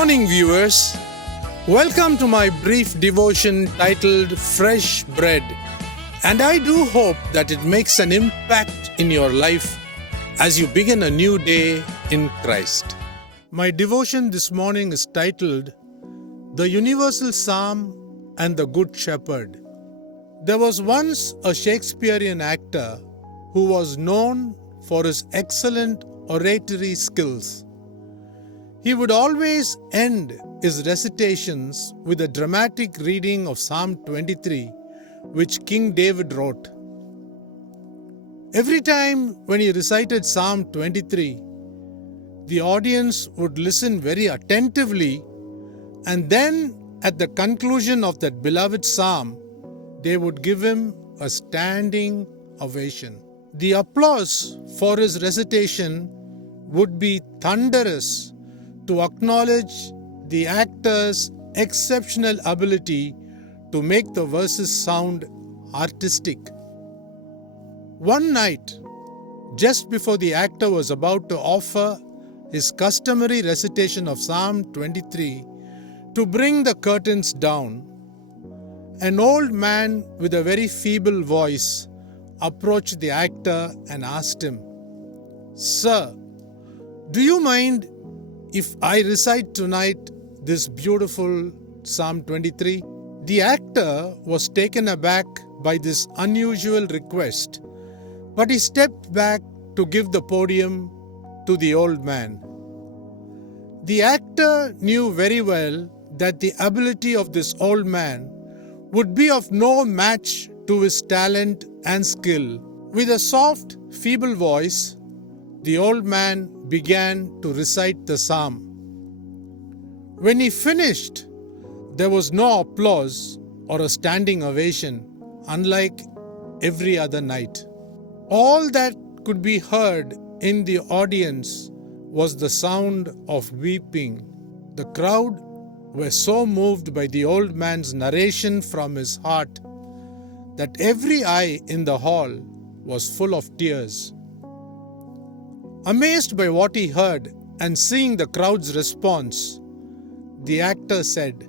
morning, viewers. Welcome to my brief devotion titled Fresh Bread. And I do hope that it makes an impact in your life as you begin a new day in Christ. My devotion this morning is titled The Universal Psalm and the Good Shepherd. There was once a Shakespearean actor who was known for his excellent oratory skills. He would always end his recitations with a dramatic reading of Psalm 23, which King David wrote. Every time when he recited Psalm 23, the audience would listen very attentively, and then at the conclusion of that beloved psalm, they would give him a standing ovation. The applause for his recitation would be thunderous to acknowledge the actor's exceptional ability to make the verses sound artistic. One night, just before the actor was about to offer his customary recitation of Psalm 23 to bring the curtains down, an old man with a very feeble voice approached the actor and asked him, "Sir, do you mind if I recite tonight this beautiful Psalm 23? The actor was taken aback by this unusual request, but he stepped back to give the podium to the old man. The actor knew very well that the ability of this old man would be of no match to his talent and skill. With a soft, feeble voice, the old man began to recite the psalm. When he finished, there was no applause or a standing ovation, unlike every other night. All that could be heard in the audience was the sound of weeping. The crowd were so moved by the old man's narration from his heart that every eye in the hall was full of tears. Amazed by what he heard and seeing the crowd's response, the actor said,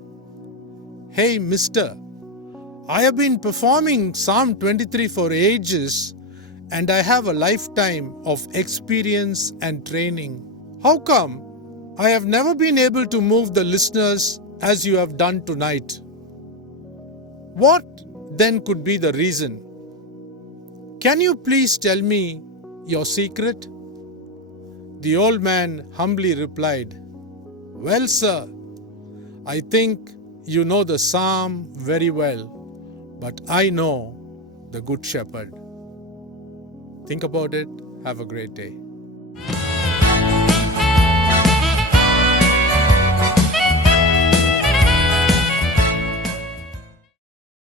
"Hey, mister, I have been performing Psalm 23 for ages and I have a lifetime of experience and training. How come I have never been able to move the listeners as you have done tonight? What then could be the reason? Can you please tell me your secret?" The old man humbly replied, "Well, sir, I think you know the psalm very well, but I know the Good Shepherd." Think about it. Have a great day.